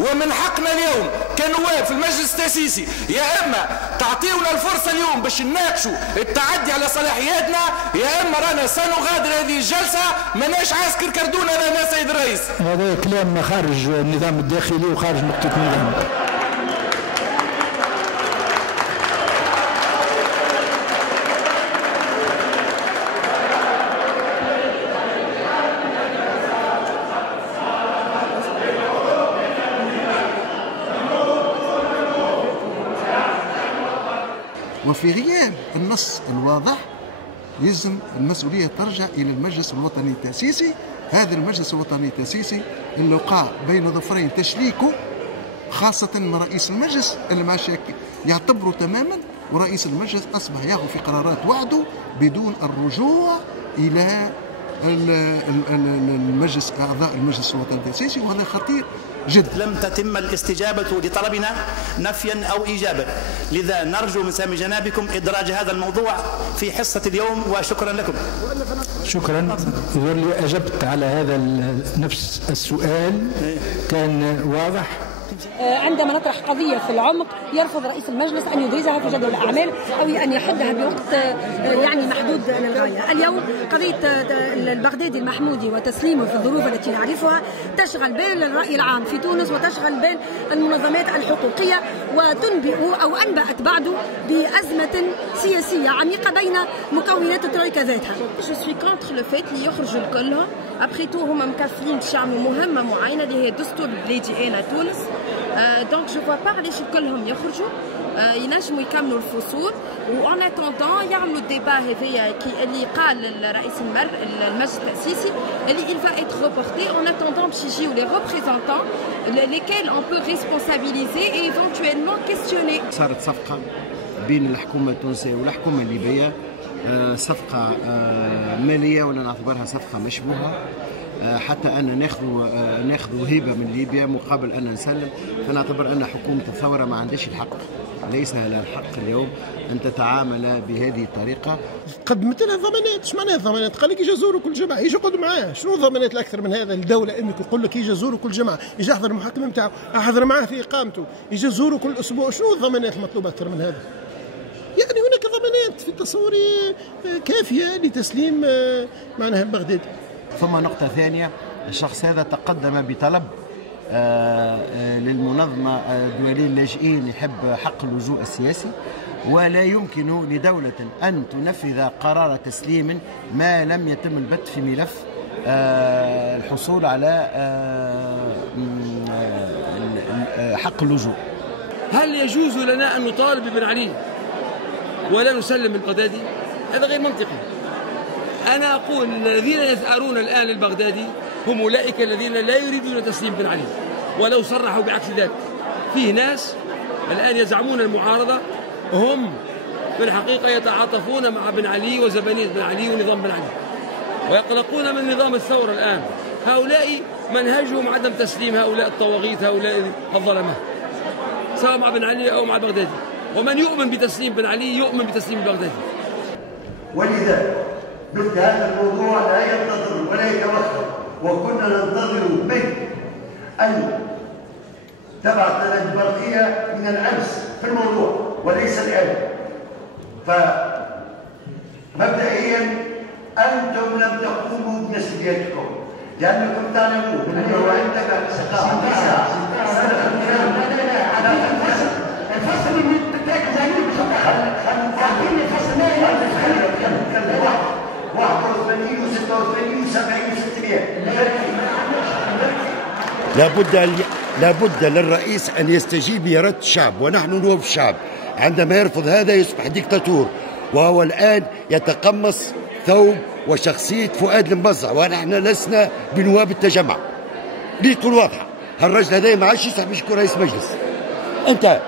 ومن حقنا اليوم كنواب في المجلس التأسيسي يا اما تعطيونا الفرصه اليوم باش نناقشوا التعدي على صلاحياتنا، يا اما رانا سنغادر هذه الجلسه ماناش عسكر كردونا رانا سيد الرئيس. هذا كلام خارج النظام الداخلي وخارج نقطه النظام. وفي غياب النص الواضح يلزم المسؤولية ترجع إلى المجلس الوطني التأسيسي. هذا المجلس الوطني التأسيسي اللي وقع بين ظفرين تشريكه، خاصة من رئيس المجلس اللي ما يعتبره تماما، ورئيس المجلس أصبح يأخذ في قرارات وحده بدون الرجوع إلى المجلس، أعضاء المجلس الوطني التأسيسي، وهذا خطير جدا. لم تتم الاستجابة لطلبنا نفيا أو إيجابا، لذا نرجو من سامي جنابكم إدراج هذا الموضوع في حصة اليوم، وشكرا لكم. شكرا. إذا أجبت على هذا نفس السؤال كان واضح. عندما نطرح قضية في العمق يرفض رئيس المجلس أن يدرجها في جدول الأعمال أو أن يحدها بوقت يعني محدود للغاية. اليوم قضية البغدادي المحمودي وتسليمه في الظروف التي نعرفها تشغل بال الرأي العام في تونس وتشغل بال المنظمات الحقوقية، وتنبئ أو أنبأت بعد بأزمة سياسية عميقة بين مكونات الترويكا ذاتها. جو سوي كونتر لو فيت اللي يخرجوا الكلهم ابخي تو هما مكفلين باش يعملوا مهمة معينة اللي هي دستور بلادي أنا تونس. دونك جو فوا با علاش الكلهم يخرجوا، ينجموا يكملوا الفصول وان اتوندون يعملوا الديبا هذايا اللي قال رئيس المجلس التأسيسي اللي il va être reporté en attendant باش يجيو لي ريبريزونطون lesquels on peut responsabiliser et éventuellement questionner. صارت صفقة بين الحكومة التونسية والحكومة الليبية، صفقة مالية ولا نعتبرها صفقة مشبوهة، حتى أن ناخذ هبة من ليبيا مقابل أن نسلم. فنعتبر أن حكومة الثورة ما عندهاش الحق، ليس لها الحق اليوم أن تتعامل بهذه الطريقة. قدمت لها ضمانات. ايش معناها ضمانات؟ قال لك يجي يزوروا كل جمعة، يجي يقعدوا معاه. شنو ضمانات الأكثر من هذا الدولة انك يقول لك يجي يزوروا كل جمعة، يجي يحضر المحاكمة نتاعو، احضر معاه في إقامته، يجي يزوروا كل أسبوع. شنو الضمانات المطلوبة أكثر من هذا؟ يعني هناك ضمانات في تصوري كافية لتسليم معناها البغدادي. ثم نقطة ثانية، الشخص هذا تقدم بطلب للمنظمة الدولية للاجئين يحب حق اللجوء السياسي، ولا يمكن لدولة أن تنفذ قرار تسليم ما لم يتم البت في ملف الحصول على حق اللجوء. هل يجوز لنا أن نطالب بن علي ولا نسلم البغدادي؟ هذا غير منطقي. أنا أقول أن الذين يثأرون الآن للبغدادي هم أولئك الذين لا يريدون تسليم بن علي، ولو صرحوا بعكس ذلك. فيه ناس الآن يزعمون المعارضة، هم في الحقيقة يتعاطفون مع بن علي وزبانية بن علي ونظام بن علي، ويقلقون من نظام الثورة الآن. هؤلاء منهجهم عدم تسليم هؤلاء الطواغيت، هؤلاء الظلمة، سواء مع بن علي أو مع بغدادي. ومن يؤمن بتسليم بن علي يؤمن بتسليم البغدادي. ولذا مثل هذا الموضوع لا ينتظر ولا يتوقف، وكنا ننتظر منك أن تبعث لنا البرقية من الأمس في الموضوع وليس الآن. فمبدئيا أنتم لم تقوموا بمسؤوليتكم، لأنكم تعلمون أنه عندما الفصل اللي بتاعك زي خليني الفصل 81 و86 و70 و600. لابد للرئيس أن يستجيب لإرادة الشعب، ونحن نواب الشعب. عندما يرفض هذا يصبح ديكتاتور، وهو الآن يتقمص ثوب وشخصية فؤاد المبزع، ونحن لسنا بنواب التجمع. دي تكون واضحة. هالرجل هذا ما عادش يصح باش يكون رئيس مجلس. أنت